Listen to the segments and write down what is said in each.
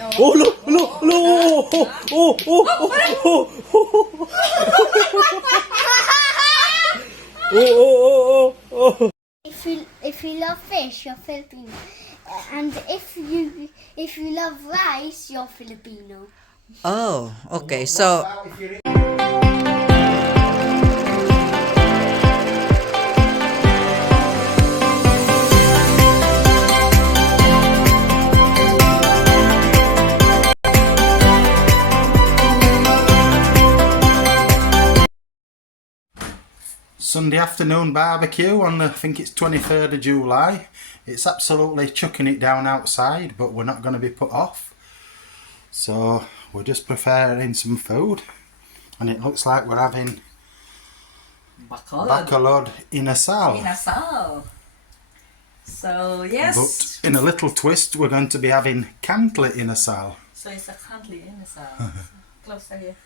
Oh, look, look, look. Oh, oh, oh, oh, oh. Oh, oh, oh, oh. If you love fish, you're Filipino, and if you love rice, you're Filipino. Oh, okay. So Sunday afternoon barbecue on the, I think it's 23rd of July. It's absolutely chucking it down outside, but we're not going to be put off. So we're just preparing some food, and it looks like we're having Bacolod inasal. Inasal. So yes. But in a little twist, we're going to be having Cantley inasal. So it's a Cantley inasal. Closer here.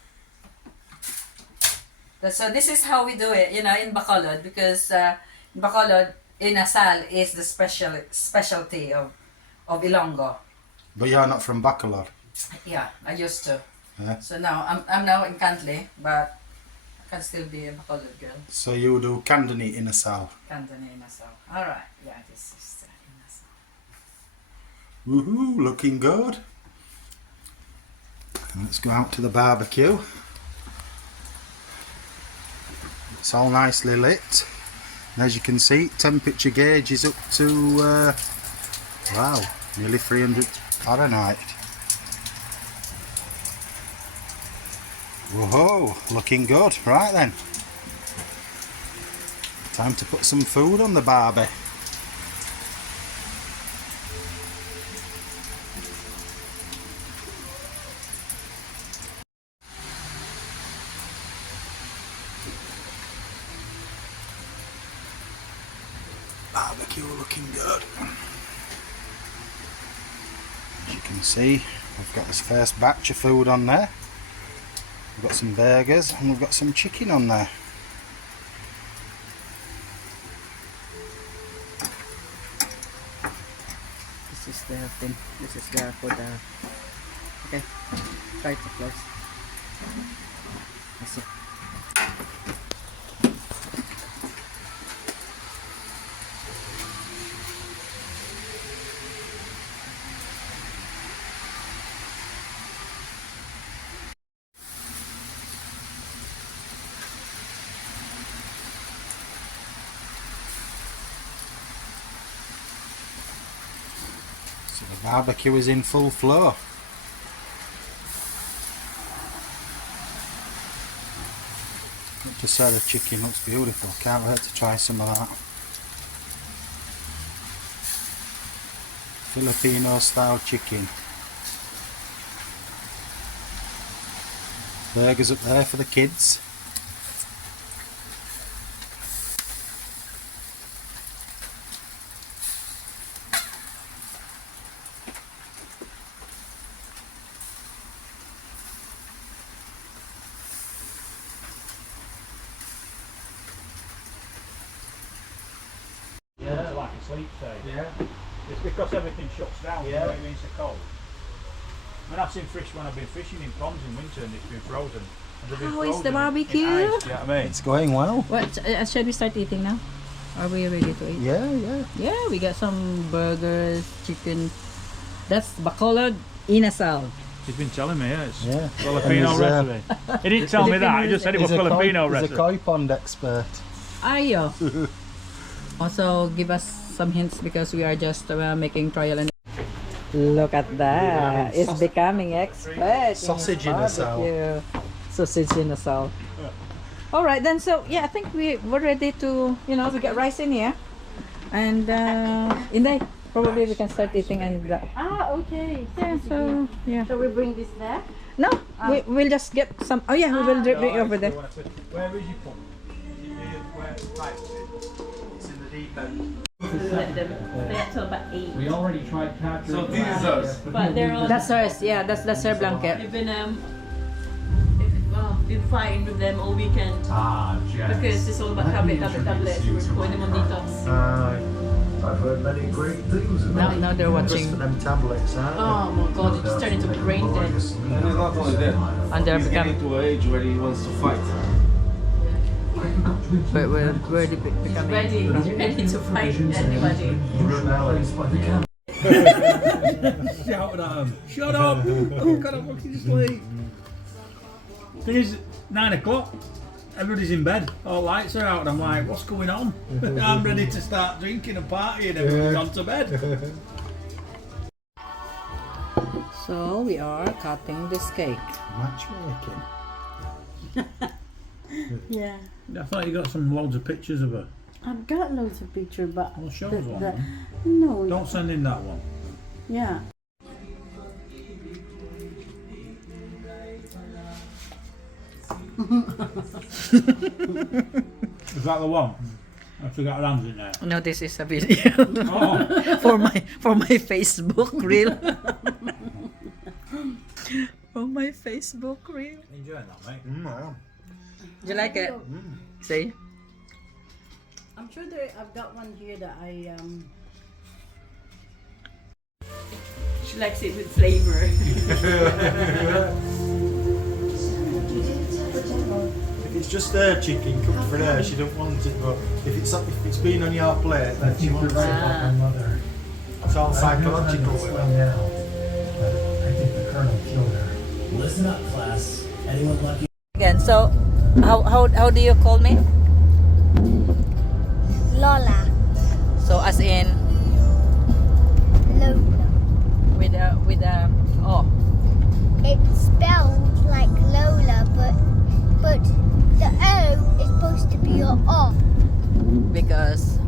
So this is how we do it, you know, in Bacolod, because in Bacolod, inasal is the specialty of Ilonggo. But you're not from Bacolod. Yeah, I used to. Yeah. So now I'm now in Cantley, but I can still be a Bacolod girl. So you do Candani inasal. Candani inasal. All right. Yeah, this is inasal. Woohoo! Looking good. And let's go out to the barbecue. It's all nicely lit, and as you can see, temperature gauge is up to wow, nearly 300 Fahrenheit. Whoa, looking good. Right then, time to put some food on the barbie. Barbecue looking good. As you can see, we've got this first batch of food on there. We've got some burgers and we've got some chicken on there. This is the thing. This is the for the. Okay, try to close. Let's see. So the barbecue is in full flow. The Sarah chicken looks beautiful. Can't wait to try some of that. Filipino style chicken. Burgers up there for the kids. It's like a sleep stage. Yeah. It's because everything shuts down. Yeah. When it's so cold. I mean, I've seen fish when I've been fishing in ponds in winter and it's been frozen. How is the barbecue? You know what I mean? It's going well. What should we start eating now? Are we ready to eat? Yeah, yeah. Yeah, we got some burgers, chicken. That's Bacolod inasal. He's been telling me, yeah, it's Yeah. Filipino And recipe. He didn't tell me that, he just said it was Filipino He's a recipe. koi pond expert. Ayo. Also, give us some hints because we are just making trial and. Look at that! It's becoming expert. Sausage in a cell. Sausage in a cell. All right then. So yeah, I think we're ready to, you know, we got rice in here, and in there probably we can start eating and. Okay. Yeah. So yeah. So we bring this there. No, we'll just get some. Oh yeah, we will bring it over there. Where is your pump? Where the pipe is? It's in the deep end. Let them stay up till about 8. We already tried capturing. So this is us. But they're all. That's hers. Yeah, that's her blanket. We've been fighting with them all weekend Ah, yes. because it's all about tablets. We're putting them on detox. I've heard many great things about Now they're Just watching. for them tablets, huh? Oh my god, it just turned into only that. And they're He's becoming, getting to an age where he wants to fight. we're really becoming. Ready to fight anybody. Shouted at him. Shut up! I'm gonna fucking sleep. Thing is, 9 o'clock. Everybody's in bed. All lights are out, and I'm like, what's going on? I'm ready to start drinking and partying. Everybody's gone to bed. So we are cutting this cake. Matchmaking. Yeah. I thought you got some loads of pictures of her. I've got loads of pictures, but Well, show us one. then. no. Don't send in that one. Yeah. Is that the one? Have you got her hands in there? No, this is a video Oh, for my Facebook reel. For my Facebook reel. enjoying that, mate. I am. Do you like it? See? I'm sure I've got one here that I She likes it with flavor. If it's just her chicken cooked for her, she don't want it. But if it's been on your plate, then she wants it. It's all psychological. I think the colonel killed her. Listen up, class. Anyone lucky? Again, so how do you call me? Lola. So as in Lola. with a oh. It's spelled like Lola, but the O is supposed to be your O. Because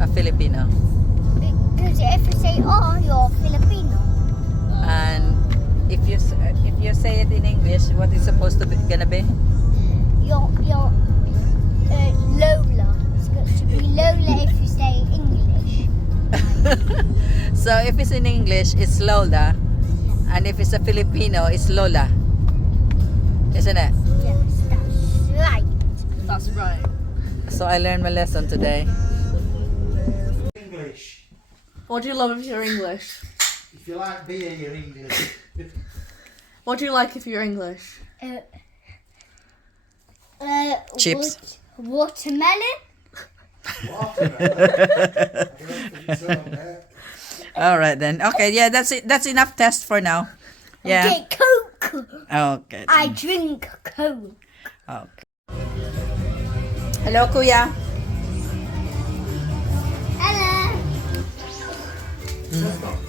a Filipino. Because if you say O, you're Filipino. And if you say it in English, what is supposed to be gonna be? You're Lola. It's got to be Lola if you say English. So if it's in English, it's Lola, and if it's a Filipino, it's Lola, isn't it? Yes, that's right. That's right. So I learned my lesson today. English. What do you love if you're English? If you like beer, you're English. What do you like if you're English? Chips. Watermelon. All right then. Okay, yeah, that's it. That's enough test for now. Yeah. Okay, Coke. Okay. I drink Coke. Okay. Hello, Kuya. Hello.